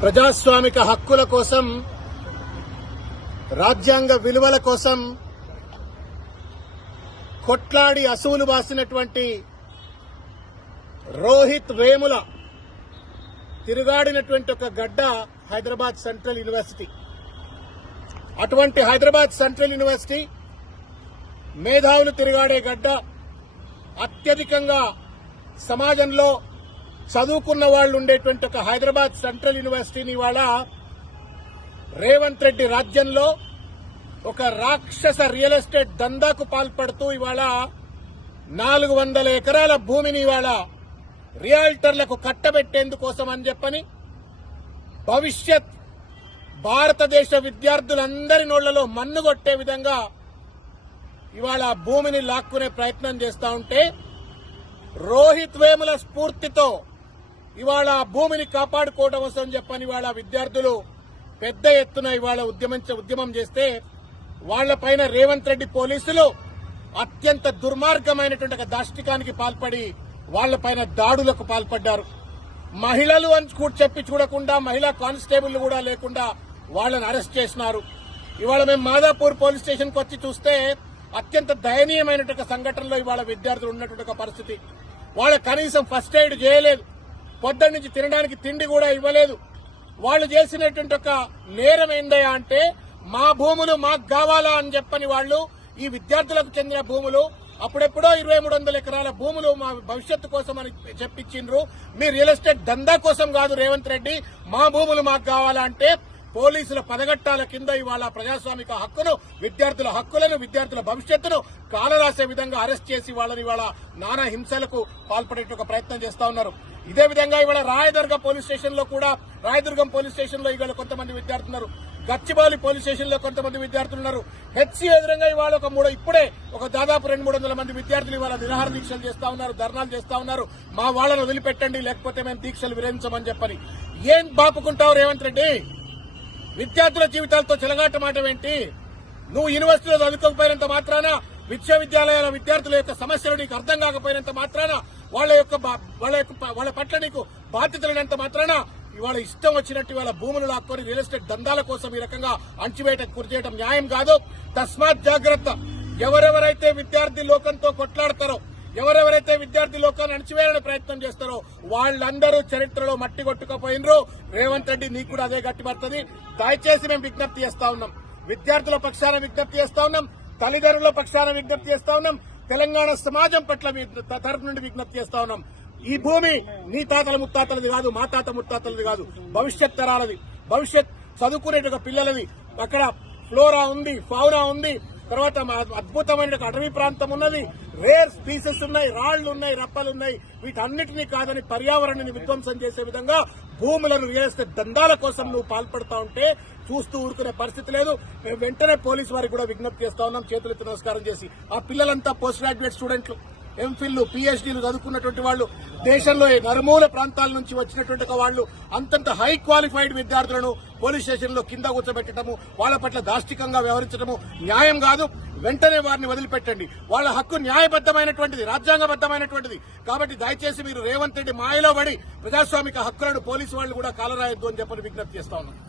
ప్రజాస్వామిక హక్కుల కోసం రాజ్యాంగ విలువల కోసం కొట్లాడి అసువులు బాసినటువంటి రోహిత్ వేముల తిరుగాడినటువంటి ఒక గడ్డ హైదరాబాద్ సెంట్రల్ యూనివర్సిటీ. అటువంటి హైదరాబాద్ సెంట్రల్ యూనివర్సిటీ మేధావులు తిరుగాడే గడ్డ అత్యధికంగా సమాజంలో చదువుకున్న వాళ్ళు ఉండేటువంటి ఒక హైదరాబాద్ సెంట్రల్ యూనివర్సిటీని ఇవాళ రేవంత్ రెడ్డి రాజ్యంలో ఒక రాక్షస రియల్ ఎస్టేట్ దందాకు పాల్పడుతూ ఇవాళ నాలుగు వందల ఎకరాల భూమిని ఇవాళ రియాల్టర్లకు కట్టబెట్టేందుకోసం అని చెప్పని భవిష్యత్ భారతదేశ విద్యార్థులందరి నోళ్ళలో మన్నుగొట్టే విధంగా ఇవాళ ఆ భూమిని లాక్కునే ప్రయత్నం చేస్తా ఉంటే రోహిత్ వేముల స్ఫూర్తితో ఇవాళ భూమిని కాపాడుకోవడం అవసరం చెప్పని ఇవాళ విద్యార్థులు పెద్ద ఎత్తున ఇవాళ ఉద్యమించ ఉద్యమం చేస్తే వాళ్ళపైన రేవంత్ రెడ్డి పోలీసులు అత్యంత దుర్మార్గమైనటువంటి ఒక దాష్టికానికి పాల్పడి వాళ్ళపైన దాడులకు పాల్పడ్డారు. మహిళలు అని కూడా చెప్పి చూడకుండా మహిళా కానిస్టేబుల్ కూడా లేకుండా వాళ్ళను అరెస్ట్ చేసినారు. ఇవాళ మేము మాదాపూర్ పోలీస్ స్టేషన్కు వచ్చి చూస్తే అత్యంత దయనీయమైనటువంటి సంఘటనలో ఇవాళ విద్యార్థులు ఉన్నటువంటి పరిస్థితి. వాళ్ళ కనీసం ఫస్ట్ ఎయిడ్ చేయలేదు. పొద్దు నుంచి తినడానికి తిండి కూడా ఇవ్వలేదు. వాళ్ళు చేసినటువంటి ఒక నేరం ఏందయ్యా అంటే మా భూములు మాకు కావాలా అని చెప్పని వాళ్ళు ఈ విద్యార్థులకు చెందిన భూములు అప్పుడెప్పుడో ఇరవై మూడు వందల ఎకరాల భూములు మా భవిష్యత్తు కోసం అని చెప్పించిండ్రు మీ రియల్ ఎస్టేట్ దందా కోసం కాదు రేవంత్ రెడ్డి మా భూములు మాకు కావాలా అంటే పోలీసుల పదగట్టాల కింద ఇవాళ ప్రజాస్వామిక హక్కును విద్యార్థుల హక్కులను విద్యార్థుల భవిష్యత్తును కాలరాసే విధంగా అరెస్ట్ చేసి వాళ్ళని ఇవాళ నానా హింసలకు పాల్పడే ఒక ప్రయత్నం చేస్తా ఉన్నారు. ఇదే విధంగా ఇవాళ రాయదుర్గ పోలీస్ స్టేషన్లో కూడా రాయదుర్గం పోలీస్ స్టేషన్లో ఇవాళ కొంతమంది విద్యార్థులు ఉన్నారు గచ్చిబౌలి పోలీస్ స్టేషన్లో కొంతమంది విద్యార్థులు ఉన్నారు హెచ్సి ఎదురుగా ఇవాళ ఒక మూడు ఇప్పుడే ఒక దాదాపు రెండు మూడు వందల మంది విద్యార్థులు ఇవాళ నిరాహార దీక్షలు చేస్తా ఉన్నారు ధర్నాలు చేస్తా ఉన్నారు. మా వాళ్ళను వదిలిపెట్టండి లేకపోతే మేము దీక్షలు విరమించమని చెప్పని. ఏం బాపుకుంటావు రేవంత్ రెడ్డి? విద్యార్థుల జీవితాలతో చెలగాటమాటం ఏంటి? నువ్వు యూనివర్సిటీలో చదువుకోకపోయినంత మాత్రాన విశ్వవిద్యాలయాల విద్యార్థుల యొక్క సమస్యలు నీకు అర్థం కాకపోయినంత మాత్రాన వాళ్ళ యొక్క వాళ్ళ యొక్క వాళ్ళ పట్ల నీకు బాధ్యతలైనంత మాత్రాన ఇవాళ ఇష్టం వచ్చినట్టు ఇవాళ భూములు లాక్కొని రియల్ ఎస్టేట్ దందాల కోసం ఈ రకంగా అణచివేయటకు గురి చేయడం న్యాయం కాదు. తస్మాత్ జాగ్రత్త. ఎవరెవరైతే విద్యార్థి లోకంతో కొట్లాడతారో ఎవరెవరైతే విద్యార్థి లోకాన్ని అణచివేయాలని ప్రయత్నం చేస్తారో వాళ్ళందరూ చరిత్రలో మట్టి కొట్టుకపోయినరు. రేవంత్ రెడ్డి నీకు కూడా అదే గట్టిపడుతుంది దయచేసి మేము విజ్ఞప్తి చేస్తా ఉన్నాం. విద్యార్థుల పక్షాన విజ్ఞప్తి చేస్తా ఉన్నాం. తల్లిదండ్రుల పక్షాన విజ్ఞప్తి చేస్తా ఉన్నాం. తెలంగాణ సమాజం పట్ల త- తరపు నుండి విజ్ఞప్తి చేస్తా ఉన్నాం. ఈ భూమి నీ తాతల ముత్తాతలది కాదు మా తాత ముత్తాతలది కాదు. భవిష్యత్ తరాలది. భవిష్యత్ చదువుకునే పిల్లలది. అక్కడ ఫ్లోరా ఉంది ఫౌనా ఉంది. తర్వాత అద్భుతమైన అటవీ ప్రాంతం ఉన్నది. రేర్ స్పీసెస్ ఉన్నాయి రాళ్ళు ఉన్నాయి రప్పలు ఉన్నాయి. వీటన్నిటినీ కాదని పర్యావరణాన్ని విధ్వంసం చేసే విధంగా భూములను వేస్తే దందాల కోసం నువ్వు పాల్పడతా ఉంటే చూస్తూ ఊరుకునే పరిస్థితి లేదు. మేము వెంటనే పోలీసు వారికి కూడా విజ్ఞప్తి చేస్తా ఉన్నాం చేతులెత్తి నమస్కారం చేసి. ఆ పిల్లలంతా పోస్ట్ గ్రాడ్యుయేట్ స్టూడెంట్లు ఎంఫిల్లు పిహెచ్డీలు చదువుకున్నటువంటి వాళ్ళు దేశంలో నరుమూల ప్రాంతాల నుంచి వచ్చినటువంటి వాళ్ళు అంతంత హై క్వాలిఫైడ్ విద్యార్థులను పోలీస్ స్టేషన్లో కింద కూర్చోబెట్టడము వాళ్ళ పట్ల దాష్టికంగా వ్యవహరించడము న్యాయం కాదు. వెంటనే వారిని వదిలిపెట్టండి. వాళ్ళ హక్కు న్యాయబద్దమైనటువంటిది రాజ్యాంగబద్దమైనటువంటిది కాబట్టి దయచేసి మీరు రేవంత్ రెడ్డి మాయలో పడి ప్రజాస్వామిక హక్కులను పోలీసు వాళ్ళు కూడా కాలరాయొద్దు అని చెప్పని విజ్ఞప్తి చేస్తా ఉన్నాను